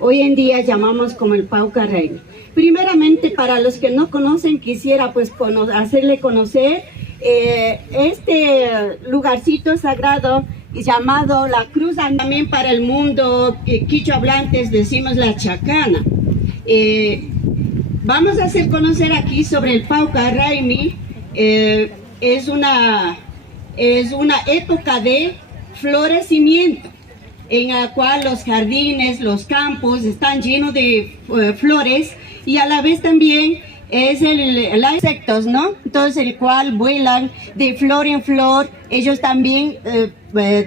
Hoy en día llamamos como el Pauca Raimi. Primeramente, para los que no conocen, quisiera pues hacerle conocer este lugarcito sagrado llamado la Cruz. También para el mundo quichua hablantes decimos la Chacana. Vamos a hacer conocer aquí sobre el Pauca Raimi. Es una época de florecimiento, en la cual los jardines, los campos están llenos de flores, y a la vez también es los insectos, ¿no? Entonces el cual vuelan de flor en flor, ellos también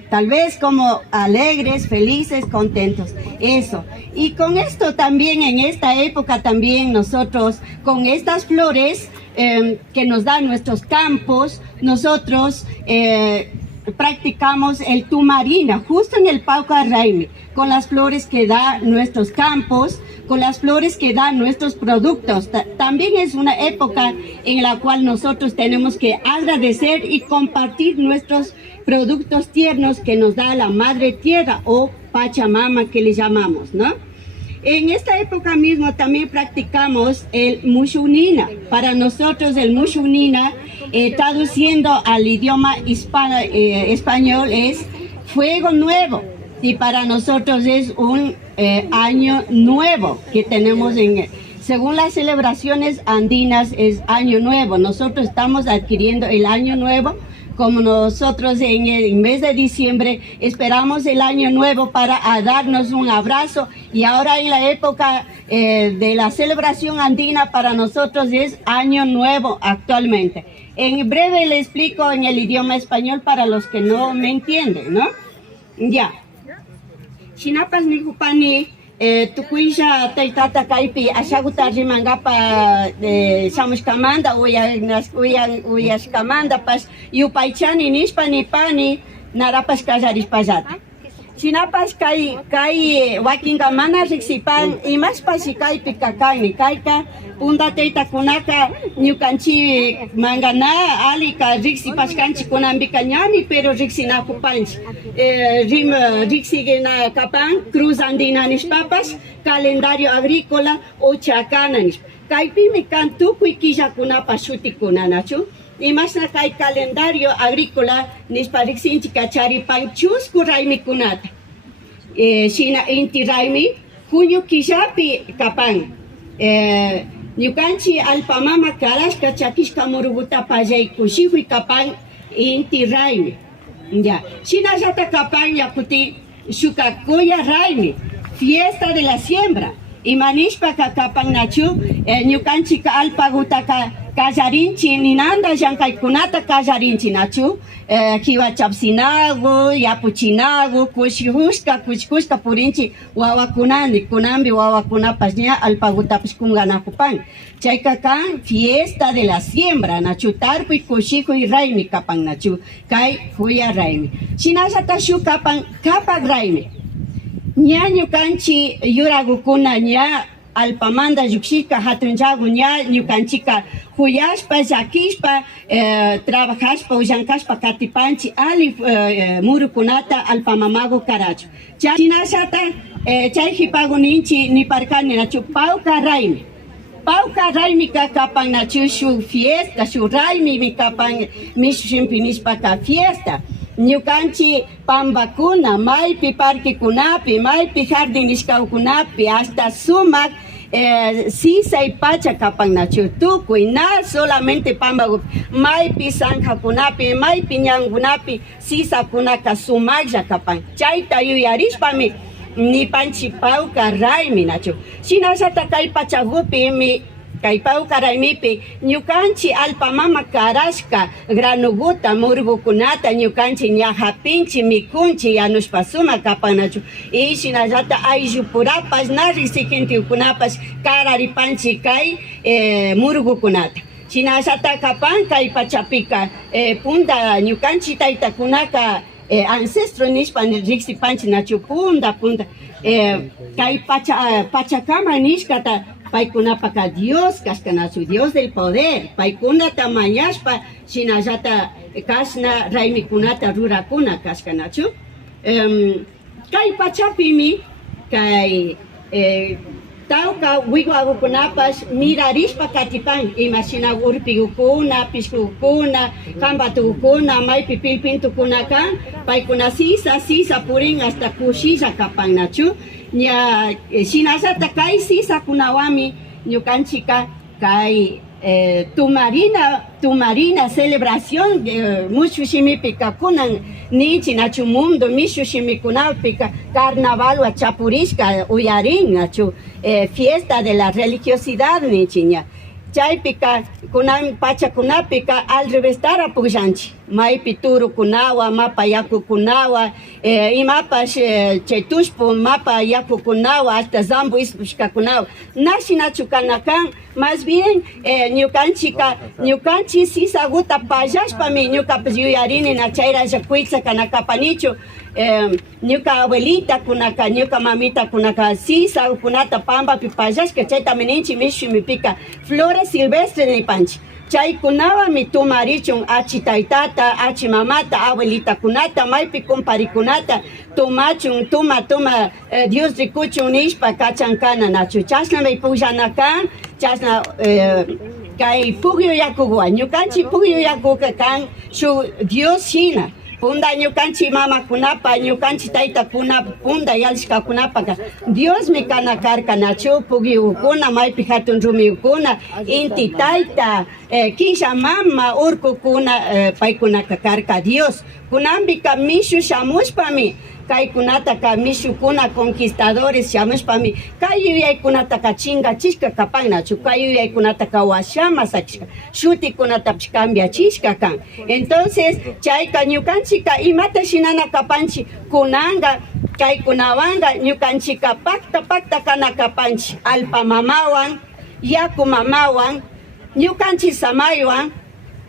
tal vez como alegres, felices, contentos, eso. Y con esto también, en esta época también nosotros, con estas flores que nos dan nuestros campos, nosotros practicamos el tumarina justo en el Pauca Raimi, con las flores que da nuestros campos, con las flores que dan nuestros productos. También es una época en la cual nosotros tenemos que agradecer y compartir nuestros productos tiernos que nos da la Madre Tierra o Pachamama, que le llamamos, ¿no? En esta época mismo también practicamos el Mushunina. Para nosotros el Mushunina, traduciendo al idioma español, es fuego nuevo. Y para nosotros es un año nuevo que tenemos según las celebraciones andinas, es año nuevo. Nosotros estamos adquiriendo el año nuevo. Como nosotros en el mes de diciembre esperamos el año nuevo para darnos un abrazo, y ahora en la época de la celebración andina para nosotros es año nuevo actualmente. En breve le explico en el idioma español para los que no me entienden, ¿no? Ya. Chinapas Nijupani, tukuisha taitata kaipi ashaguta rimangapa shamushkamanda uyashkamanda pas yupaychani nishpa nipani narapas kallarishpallata. Chinapas kay wakinga mana riksipan imaspashi kaypi kakani kayka punda taytakunaka ñukanchi mangana alika riksipashkanchi kunambika ñami pero riksinakupanchi riksigina kapan Cruz Andina nishpapas calendario agrícola o Chacana nishpa kaypimi kan tukuy killakunapas shutikuna nachu. Y más acá hay calendario agrícola, nispa riksinchi kacharipan chusku raimi kunata. Shina inti raimi, junio kishapi kapan. Ñukanchi alpamama karashka chakishka muruguta payay kushihui kapan inti raimi. Ya. Shina yata kapan yakuti shukakuya raimi, fiesta de la siembra. Y manishpa kapan nachu, ñukanchi ka alpagutaka kallarinchi ninanda llankaykunata kallarinchi nachu, kiwachapsinagu, yapuchinagu, kushkushka purinchi wawakunani, kunambi wawakunapas ña alpagutapas kunganakupan. Chayka kan fiesta de la siembra nachu, tarpuy kushihuy raimi kapan nachu, kay kuya raimi. Shinallata shu kapan kapak raimi. Ña ñukanchi yuragukuna ña alpamanda llukshika hatunllagu ña ñukanchika huyashpa llakishpa trabajashpa ullankashpa katipanchi ali murukunata alpamamagu karachu. Chinashata chay hipagu ninchi niparkani nachu Pauca Raimi. Pauca Raimi kapan nachu shu fiesta, shu raimi mi kapan mishimpi nishpa ka fiesta. Ñukanchi pambakuna, maypi parquikunapi, maypi jardinishkawkunapi, hasta sumak sisa y pacha kapan nachu tukuy, na solamente pambakupi, maypi sanjakunapi, maypi ñankunapi, sisakunaka sumaklla kapan. Chayta yuyarishpami nipanchi Pauca Raimi nachu. Shinashata kay pachakupi kay Pauca Raimipi ñukanchi alpamama karashka granuguta murgukunata ñukanchi ña hapinchi mikunchi yanushpa suma kapan nachu. Y shinallata ayllupurapas na riksikintiukunapas kararipanchi kay murgukunata. Shinallata kapan kay pachapika punda ñukanchi taytakunaka ancestro nishpa riksipanchi nachu punda kay pachakama nishkata paikunapaka Dios kashkanachu, Dios del poder. Paikunata mañashpa shinallata kashna raimikunata rurakuna kashkanachu. Kay pachapimi kay tawka wiguagukunapas mirarishpa katipan imashina urpigukuna, pishkukuna, kambatukuna, maypi pilpintukuna kan paykuna sisa purin hasta kushilla kapan nachu ña shinallata kay sisakunawami ñukanchika kay tumarina celebración mushu shimipika kunan ninchi nachu mundo mishu shimikunapika carnaval wa chapurishka uyarin nachu fiesta de la religiosidad ninchiña chaypika kunan pachakunapika al revés tara pujanchi maypi turukunawa mapa yakukunawa imapash chay tushpu mapa yakukunawa hasta zambu ispushkakunawa nashinachu kanakan más bien ñukanchi sisaguta pallashpami ñukapas yuyarini na chayralla kuitsa kanakapanichu ñuka abuelita kunaka ñuka mamita kunaka sisakunata pampapi pallashka chaytami ninchi mishimipika flores silvestres nipanchi chaykunawami tumarichun achi taytata, achi mamata, abuelita kunata, maypi kumparikunata, tumachun, tuma, Dios rikuchun nishpa kachankana nachu. Chasnamay pujanakan, chasna kay pugyo yakuwa, ñukanchi pugyo yakuka kan shu Dios shina. Punda ñukanchi mama kunapa, ñukanchi tayta kunapa, punda yalishka kunapa. Dios mi kanakarka nachu, pugiukuna, maypi hatun rumiukuna, inti tayta, kisha mama, urkukuna, paykuna kakarka Dios. Kunambika mishu shamushpami, kay kunata ka mishu kuna conquistadores shamushpami, kay yuyaykunata ka chinga chishka kapan nachu, kay yuyaykunata ka washama sakishka, shuti kunata cambia chishka kan. Entonces, chayka ñukanchika imata shinana kapanchi, kunanga, kay kunawanga, ñukanchika pakta kana kapanchi, alpa mamawan, yaku mamawan, ñukanchi samaywan,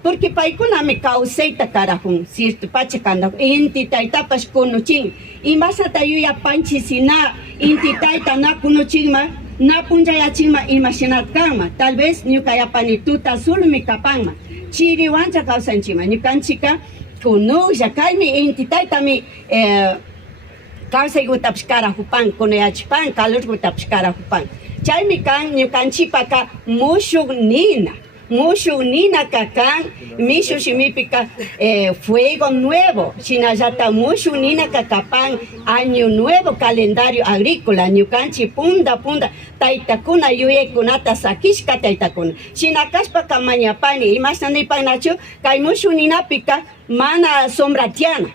porque paykuna mi causeita carajun, cierto pachacanda, inti taytapas kunuchin, y más atayuya panchi sina, inti tayta na kunuchinma, na punjayachima imaginatkanma, tal vez ñukayapanituta solo mi kapanma, chiriwancha causanchima, ñukanchika kunuja, kaymi inti tayta mi causaygutapas carajupan, kunuyachipan, calurgutapas carajupan, chaymi kan ñukanchipaka mushuk nina kakan, mishu shimipika fuego nuevo, shinallata mushu nina kakapan, año nuevo, calendario agrícola, ñukanchi punda, taytakuna yuyaykunata sakishka taytakuna. Shinakashpa kamañapani, imasnanipan nachu, kay mushu ninapika mana sombratiana.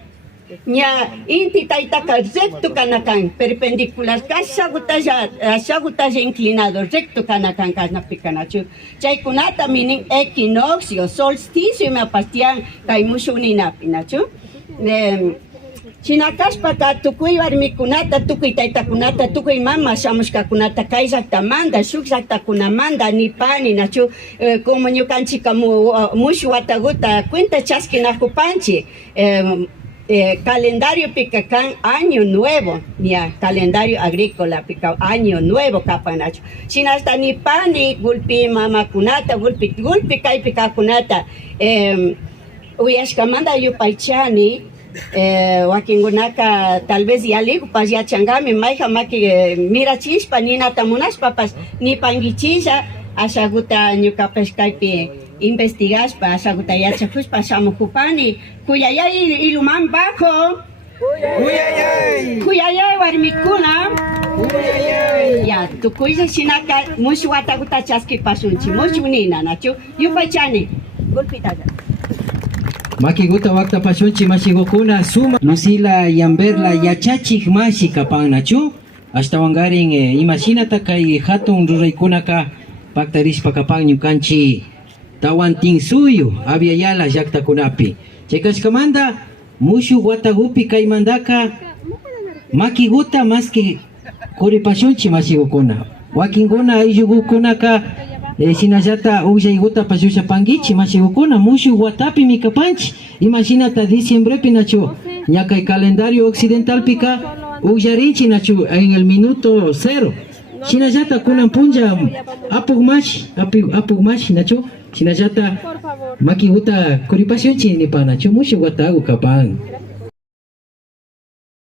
Ña inti taytaka recto kanakan, perpendicular, kashagutaya inclinado, recto kanakan kasnapika nachu. Chaykunata minin equinoccio, solsticio me apastian kay mushu ninapi nachu. Chinakashpaka tukuy warmikunata, tukuy taytakunata, tukuy mama shamushkakunata kay llaqtamanta, shuk llaqtakunamanta nipani nachu, como ñukanchika mushu wataguta cuenta chaskinajupanchi. Calendario picacan año nuevo, ya calendario agrícola pica año nuevo capanacho. Sin hasta ni pani gulpi mama kunata gulpi kay pica kunata. Uyashkamanda yupaychani wakingunaka tal vez yaligu pas ya changami maija maki mira chispa ni natamunas papas ni pangichilla ashaguta ñukapash kaypi investigashpa ashaguta yachakushpa shamukupani kuyayay iluman bajo kuyayay warmikuna ya tukuylla shinaka mushu watakuta chaskipasunchi mushu nina nachu yupaychani golpitaga Makiguta wakta pashunchi mashigokuna suma Lucila Yamberla yachachik mashi kapan nachu hasta wangarin imaginata kay hatun ruraykunaka paktarishpa kapan ñukanchi tawantin suyo abyayala llaqtakunapi chaykashkamanta mushu watagupi kaymandaka makiguta maski kuripashunchi mashigukuna wakinkuna ayllukunaka sinallata ullaiguta pashusha pangichi mashigukuna mushu watapi mikapanchi imaginata diciembrepi nachu ñakay calendario occidental pika ullarinchi nachu en el minuto 0 sinallata kunan punja apugmash nachu sinallata makiguta kuripashunchi nipa nachu mushu watagu kapan